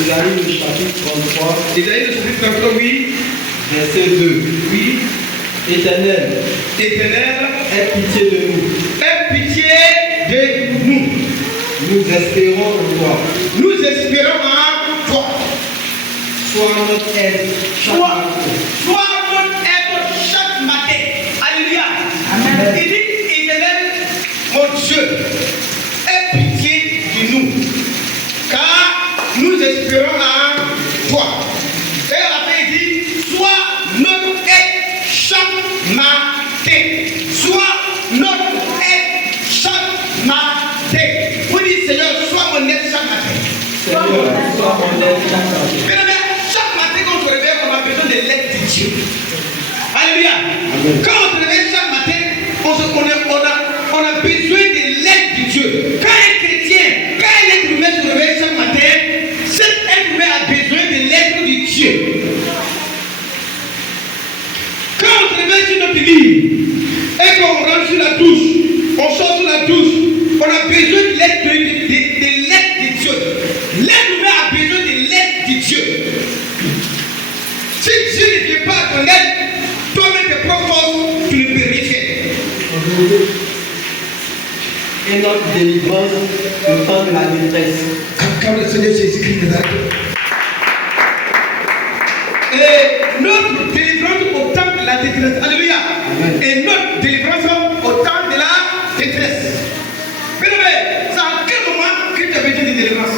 Ésaïe le chapitre 33. Ésaïe le chapitre 33, oui. Verset 2. Oui. Éternel, Éternel, aie pitié de nous. aie pitié de nous. Nous espérons en toi. Nous espérons en toi. Sois notre aide chaque matin. Sois notre aide chaque matin. Alléluia. Amen. Il dit, Éternel, mon Dieu, aie pitié de nous. Car nous espérons en toi. Et après, il dit, sois notre aide chaque matin. Sois notre aide chaque matin. Vous dites, Seigneur, sois mon aide chaque matin. Seigneur, sois mon aide chaque matin. Bien-aimé, chaque matin quand on se réveille, on a besoin de l'aide de Dieu. Alléluia. Amen. Quand on se réveille chaque matin, on a besoin de l'aide de Dieu. Quand un chrétien, quand un être humain se réveille chaque matin, cet être humain a besoin de l'aide de Dieu. Quand on se réveille sur notre lit et qu'on rentre sur la douche, on sort sur la douche, on a besoin de l'aide de l'aide de Dieu. L'être humain a besoin de l'aide de Dieu. Si Dieu ne vient pas à ton aide, toi-même tes propres forces, tu ne peux rien faire. Et notre délivrance au temps de la détresse. Comme le Seigneur Jésus-Christ nous a dit. Et notre délivrance au temps de la détresse. Alléluia. Amen. Et notre délivrance au temps de la détresse. Mais c'est à quel moment que tu as besoin de délivrance?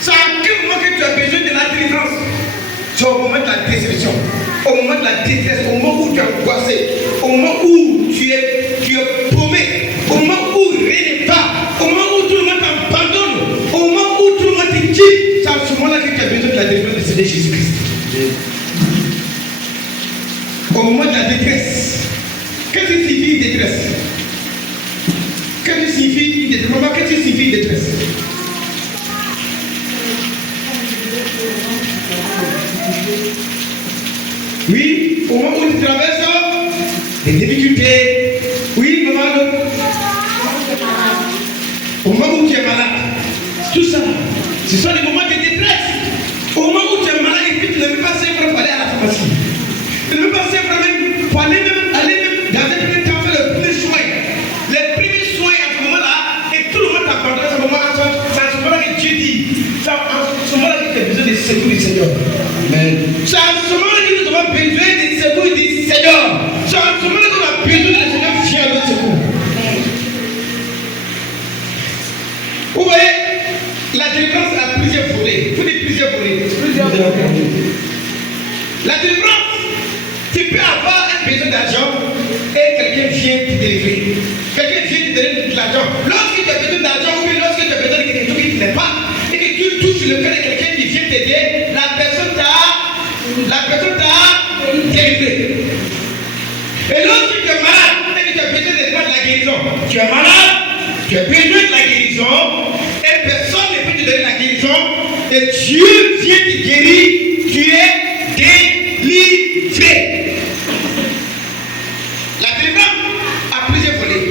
C'est à quel moment que tu as besoin de la délivrance? C'est au moment de la déception, au moment de la détresse, au moment où tu es angoissé, au moment où tu es paumé, au moment où rien n'est pas, au moment où tout le monde t'abandonne, au moment où tout le monde te quitte. C'est à ce moment-là que tu as besoin de la délivrance du Seigneur Jésus-Christ. Au moment de la détresse. Qu'est-ce que signifie une détresse? Qu'est-ce que signifie une détresse? Maman, qu'est-ce que signifie une détresse? Oui, au moment où tu traverses des difficultés. Oui, maman. Au moment où tu es malade. Tout ça, ce sont des moments de détresse. Au moment où tu es malade et puis tu ne peux pas savoir pour aller à la pharmacie. Tu ne peux pas savoir même pour aller même dans un premier temps faire le premier soin. Les premiers soins à ce moment-là, et tout le monde t'abandonne à ce moment-là. C'est à ce moment-là que Dieu dit. C'est à ce moment-là que tu as besoin de secours du Seigneur. Amen. C'est à ce moment-là que nous avons besoin du secours du Seigneur. C'est à ce moment-là que nous avons besoin du Seigneur vient à notre secours. Vous voyez, la délivrance a plusieurs volets. Vous dites plusieurs volets. La délivrance, tu peux avoir un besoin d'argent et quelqu'un vient te délivrer. Quelqu'un vient te donner de l'argent. Lorsque tu as besoin d'argent ou bien lorsque tu as besoin de quelque chose qui ne plaît pas et que tu touches le cœur de quelqu'un qui vient t'aider, la personne t'a délivré. Et lorsque tu es malade et que tu as besoin de la guérison, tu es malade, tu as besoin de la guérison et personne ne peut te donner la guérison et Dieu vient te guérir, tu es délivré. La délivrance a plusieurs volets.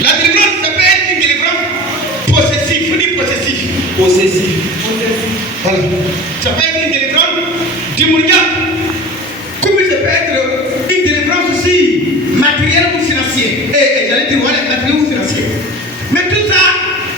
La délivrance, ça peut être une délivrance possessive. Vous dites possessive. Possessif. Voilà. Ça peut être une délivrance démoniaque. Comme ça peut être une délivrance aussi matérielle ou financière. Et j'allais dire, voilà, matérielle ou financière. Mais tout ça,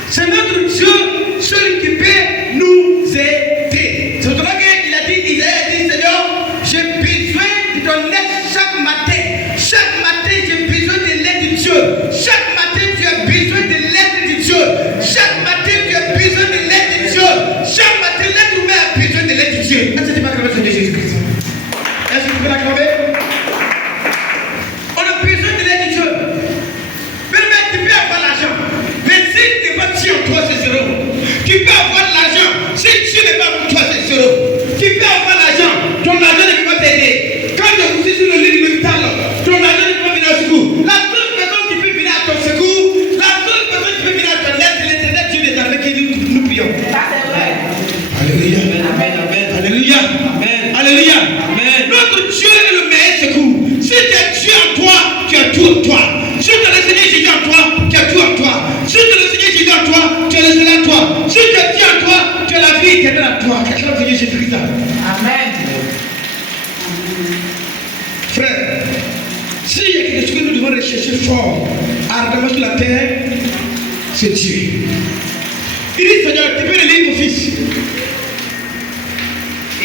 c'est notre Dieu, celui qui peut nous aider. C'est pour cela qu'il a dit, Isaïe a dit, Seigneur, j'ai besoin de ton aide chaque matin. Chaque matin, j'ai besoin de l'aide de Dieu. Chaque matin, tu as besoin de l'aide de Dieu. Chaque matin, tu as besoin de l'aide de Dieu. Chaque matin, l'être humain a besoin de l'aide de Dieu. Est-ce que tu peux acclamer le Seigneur Jésus-Christ? Est-ce que tu peux l'acclamer? On a besoin de l'aide de Dieu. Mais tu peux avoir l'argent. Mais si tu n'es pas Dieu en toi, c'est zéro. Tu peux avoir l'argent. Si Dieu n'est pas pour toi, c'est zéro. Tu peux avoir l'argent. Ton argent ne peut pas t'aider. Quand tu es couché sur le lit de l'hôpital, ton argent ne peut pas venir au secours. La seule personne qui peut venir à ton secours, la seule personne qui peut venir à ton aide, c'est l'éternel Dieu des armées qui nous prions. Alléluia. Amen. Amen. Alléluia. Amen. Alléluia. Amen. Notre Dieu est le meilleur secours. Si tu as Dieu en toi, tu as tout en toi. Si tu as le Seigneur Jésus en toi, tu as tout en toi. Si tu as le Seigneur Jésus en toi, tu as le Seigneur en toi. Si tu as Dieu en toi, chercher fort, ardemment sur la terre, c'est Dieu. Il dit, Seigneur, tu peux le lire, mon fils.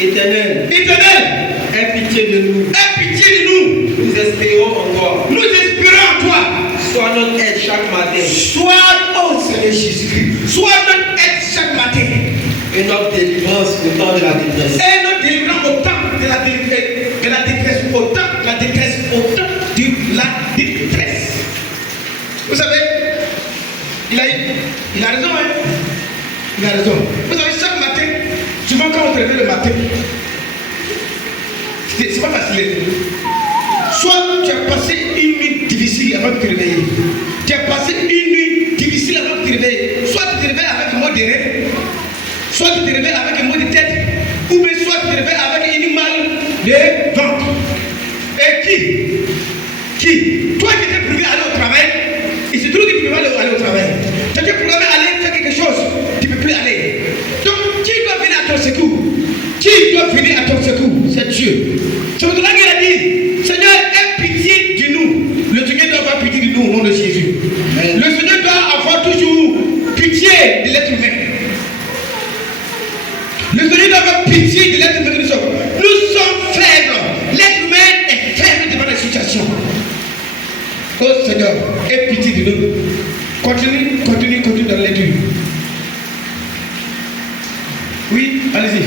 Éternel, aie pitié de nous. Aie pitié de nous. Nous espérons en toi. Nous espérons en toi. Sois notre aide chaque matin. Sois, oh Seigneur Jésus-Christ, sois notre aide chaque matin. Et notre délivrance au temps de la détresse. Et notre délivrance au temps de la détresse, au temps de la détresse, au temps de la détresse. Vous savez, il a raison, hein? Il a raison. Vous savez, chaque matin, souvent quand on se réveille le matin, c'est pas facile. Soit tu as passé une nuit difficile avant de te réveiller. Tu as passé une nuit difficile avant de te réveiller. Soit tu te réveilles avec un mot de rêve, soit tu te réveilles avec un mot de tête, ou bien soit tu te réveilles avec une mal de ventre. Et qui toi qui étais prévu aller au travail, il se trouve que tu ne peux pas aller au travail. Tu étais prévu aller faire quelque chose, tu ne peux plus aller. Donc qui doit venir à ton secours? Qui doit venir à ton secours? C'est Dieu. C'est pour cela qu'il a dit, Seigneur, aie pitié de nous. Le Seigneur doit avoir pitié de nous au nom de Jésus. Amen. Le Seigneur doit avoir toujours pitié de l'être humain. Le Seigneur doit avoir pitié de l'être humain que nous sommes. Nous sommes faibles. L'être humain est faible devant la situation. Oh Seigneur, aie pitié de nous. Continue dans la lecture. Oui, allez-y.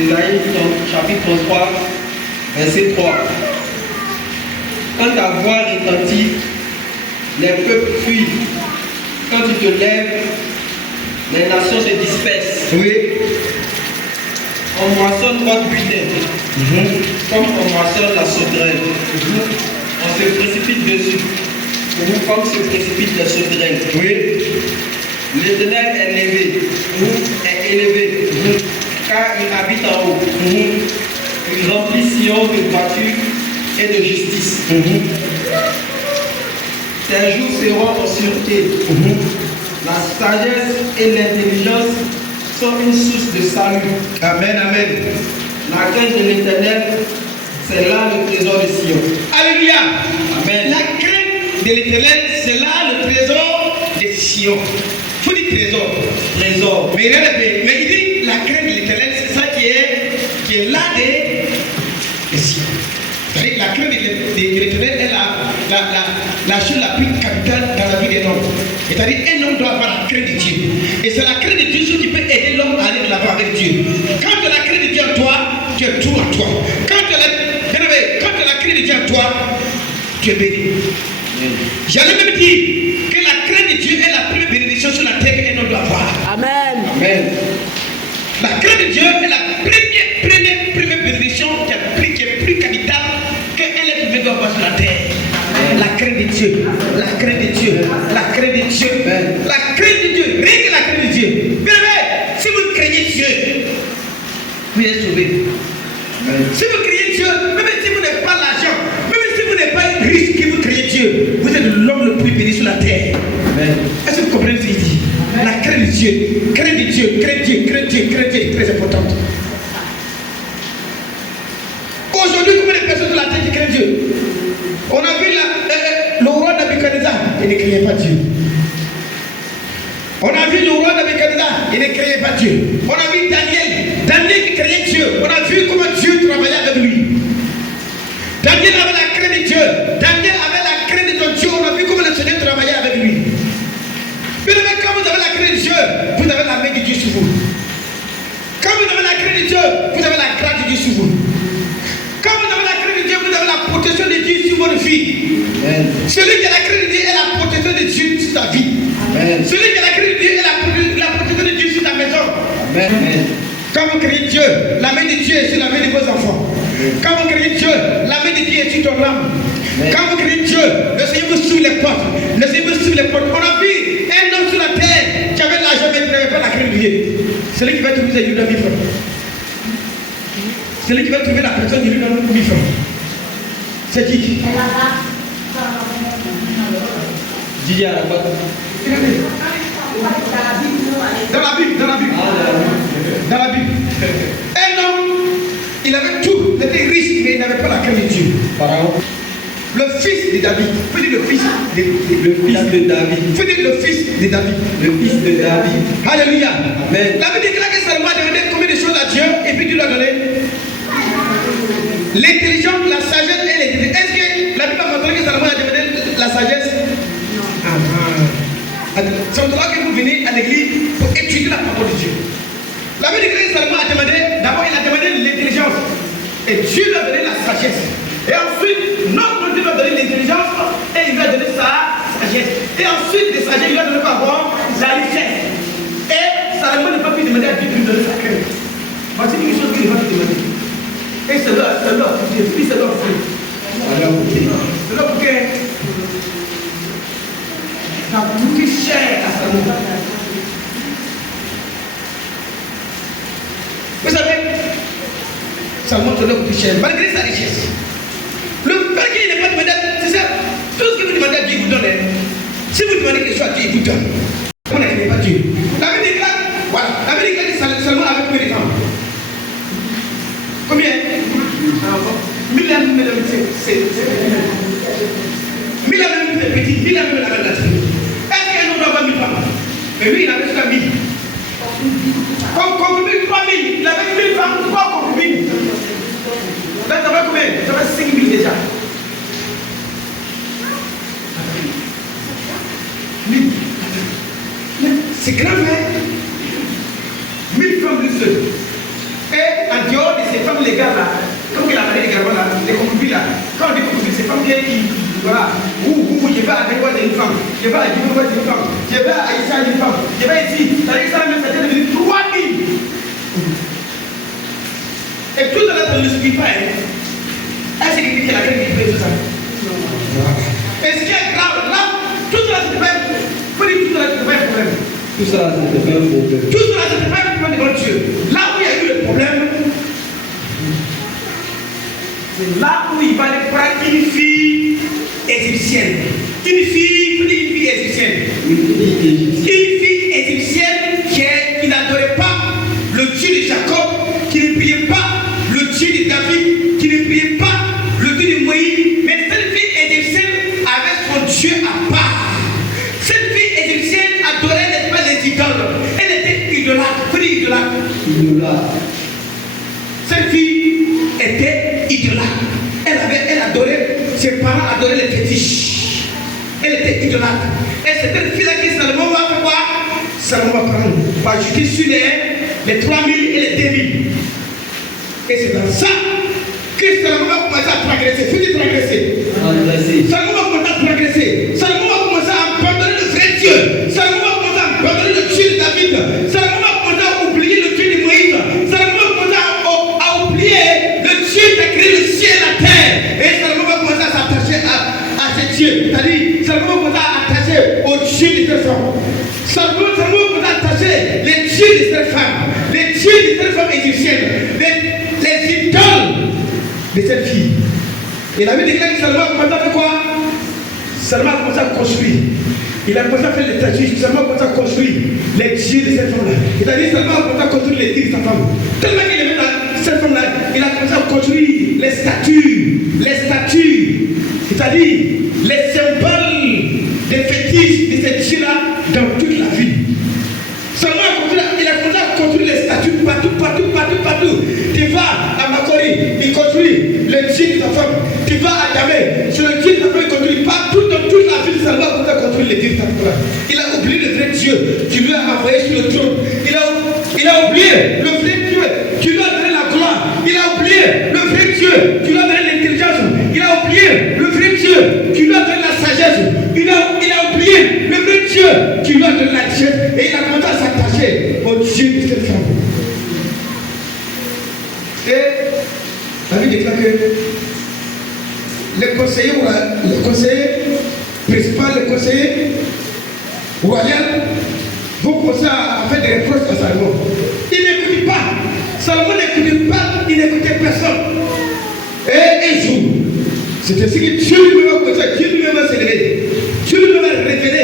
Ésaïe chapitre 33, verset 3. Quand ta voix retentit, les peuples fuient. Quand tu te lèves, les nations se dispersent. Oui. On moissonne votre butin, comme on moissonne la sauterelle. On se précipite dessus, comme se précipite la sauterelle. Oui. L'Éternel est élevé, car il habite en haut. Il remplit Sion de droiture et de justice. Tes jours seront en sûreté. La sagesse et l'intelligence sont une source de salut. Amen, amen. La crainte de l'Éternel, c'est là le trésor de Sion. Alléluia. Amen. La crainte de l'Éternel, c'est là le trésor de Sion. Il faut dire trésor. Trésor. Mais il dit la crainte de l'Éternel, c'est ça qui est là de Sion. C'est-à-dire la crainte de l'Éternel est la chose la plus capitale dans la vie d'un homme. C'est-à-dire un homme doit avoir la crainte de Dieu. Et c'est la crainte de Dieu ce qui peut aider l'homme à aller de l'avant avec Dieu. Quand tu as la crainte de Dieu en toi, tu es tout en toi. Quand tu as la crainte de Dieu en toi, tu es béni. J'allais même dire que la crainte de Dieu est la première bénédiction sur la terre qu'un homme doit avoir. Amen. Amen. La crainte de Dieu est la première bénédiction qui est plus capitale qu'un être humain doit avoir sur la terre. La crainte de Dieu, la crainte de Dieu, la crainte de Dieu, la crainte de Dieu, rien que la crainte de Dieu. Bien, si vous craignez Dieu, vous êtes sauvé. Si vous craignez Dieu, même si vous n'avez pas l'argent, même si vous n'êtes pas riche, que vous craignez Dieu, vous êtes l'homme le plus béni sur la terre. Est-ce que vous comprenez ce qu'il dit? La crainte de Dieu, crainte de Dieu, crainte de Dieu, crainte de Dieu, crainte de Dieu est très importante. Aujourd'hui, combien de personnes sur la terre qui craignent Dieu? On a vu le roi Nabuchodonosor, il ne craignait pas Dieu. On a vu le roi Nabuchodonosor, il ne craignait pas Dieu. On a vu Daniel qui craignait Dieu. On a vu comment Dieu travaillait avec lui. Daniel avait la crainte de Dieu. Daniel avait la crainte de ton Dieu. On a vu comment le Seigneur travaillait avec lui. Mais quand vous avez la crainte de Dieu, vous avez la main de Dieu sur vous. Quand vous avez la crainte de Dieu, vous avez la grâce de Dieu sur vous. Quand vous avez la crainte de Dieu, vous avez la protection de Dieu sur votre vie. Amen. Celui qui a la crainte de Dieu est la protection de Dieu sur ta vie. Amen. Celui qui a la crainte de Dieu est la protection de Dieu sur ta maison. Amen. Quand vous craignez Dieu, la main de Dieu est sur la main de vos enfants. Quand vous craignez Dieu, la main de Dieu est sur ton âme. Quand vous craignez Dieu, le Seigneur vous s'ouvre les portes. Le Seigneur vous s'ouvre les portes. On a vu un homme sur la terre qui avait l'argent mais qui n'avait pas la crainte de Dieu. Celui qui va trouver ses jours de vivre. Celui qui va trouver la personne qui lui donne 1000 francs. C'est qui? Didier à la boîte. Dans la Bible. Dans la Bible. Un homme, il avait tout, il était riche, mais il n'avait pas la crainte de Dieu. Pharaon. Le fils de David. Faut dire le fils de David. Faut dire le fils de David. Le fils de David. Alléluia. Amen. La Bible déclare que Salomon a demandé combien de choses à Dieu et puis Dieu lui a donné l'intelligence, la sagesse et l'intelligence. Est-ce que la Bible a montré que Salomon a demandé la sagesse? C'est pour cela que vous venez à l'église pour étudier la parole de Dieu. La Bible déclare que Salomon a demandé, d'abord il a demandé l'intelligence et Dieu lui a donné la sagesse. Et ensuite, notre Dieu lui a donné l'intelligence et il lui a donné sa sagesse. Et ensuite de sagesse, il lui a donné quoi? La richesse. Et Salomon n'a pas pu demander à Dieu de lui donner sa crainte. Voici une chose qu'il va lui demander. Et c'est là, puis c'est là, c'est là pour que ça a coûté cher à Salomon. Vous savez, Salomon te l'a coûté cher, malgré sa richesse. Le fait qu'il n'est pas demandé, c'est ça, tout ce que vous demandez à Dieu, il vous donne. Si vous demandez quelque chose à Dieu, il vous donne. On n'est pas Dieu. La Bible déclare, voilà, la Bible déclare que Salomon avait combien de femmes? Combien? 1000 c'est petit, 1000 la même la est-ce qu'un homme doit avoir 1000 femmes? Mais lui, il avait jusqu'à 1000. Comme concubine, 3000. Il avait 1000 femmes, 3 concubines. Là, tu avais combien? Tu avais 5000 déjà. 1000. C'est grave, hein? 1000 femmes lui seul. Et en dehors de ces femmes légales là, comme il a parlé également là, les concubines là, quand on dit concubines, c'est femmes qui, voilà, je vais à Grégoire d'une femme, je vais à Grégoire d'une femme, je vais à Aïssa d'une femme, je vais ici, c'est-à-dire que ça même, ça devenu 3000. Et tout à l'heure, on ne suffit pas, hein. Est-ce qu'il dit qu'il a quelqu'un qui fait tout ça? Et ce qui est grave, là, tout cela c'est pas un problème. Tout ça, c'était pas un problème. Tout cela, c'était pas un problème devant Dieu. Là où il y a eu le problème, c'est là où il va aller prendre une fille égyptienne. Une fille égyptienne. Une fille égyptienne qui n'adorait pas le Dieu de Jacob, qui ne priait pas le Dieu de David, qui ne priait pas le Dieu de Moïse. Mais cette fille égyptienne avait son Dieu à part. Cette fille égyptienne adorait les idoles. Elle était idolâtre. Cette fille était idolâtre. Elle adorait, ses parents adoraient les fétiches. Elle était idolâtre. Et c'est cette fille-là qui Salomon va faire quoi? Salomon va prendre, va ajouter sur les 3000 et les 2000. Et c'est dans ça que Salomon va commencer à progresser. Faut-il progresser? Salomon va commencer à progresser. Salomon va commencer à abandonner le vrai Dieu. Salomon va commencer à abandonner le Dieu de David. Salomon va commencer à oublier le Dieu de Moïse. Salomon va commencer à oublier le Dieu qui a créé le ciel et la terre. Et Salomon va commencer à s'attacher à ce Dieu. C'est-à-dire, Salomon va commencer à attacher au Dieu de cette femme. Salomon va commencer à attacher les dieux de cette femme. Les dieux de cette femme égyptienne. Les idoles de cette fille. Et la Bible déclare que Salomon a commencé à faire quoi? Salomon a commencé à construire. Il a commencé à faire les statues. Salomon a commencé à construire les dieux de cette femme-là. C'est-à-dire Salomon a commencé à construire les dieux de sa femme. Tellement qu'il aimait cette femme-là, il a commencé à construire les statues. C'est-à-dire les symboles des fétiches de ces dieux-là dans toute la ville. Salomon il a commencé à construire les statues partout. Tu vas à Makori, il construit le dieu de sa femme. Tu vas à Damé, sur le dieu de sa femme, il construit partout dans toute la ville. Salomon a commencé à construire les dieux de sa femme. Il a oublié le vrai Dieu qui lui a envoyé sur le trône. Il a oublié le vrai Dieu qui lui a donné la gloire. Il a oublié le vrai Dieu qui lui a donné l'intelligence. Il a oublié le vrai Dieu qui lui a donné la sagesse. Il a oublié le vrai Dieu qui lui a donné la richesse. Et il a commencé à s'attacher au Dieu de cette femme. Et la Bible déclare que les conseillers principaux, les conseillers royaux vont commencer à faire des reproches à Salomon. Il n'écoute pas. Salomon n'écoutait pas, il n'écoutait personne. Et un jour, c'est ainsi que Dieu lui-même va s'élever.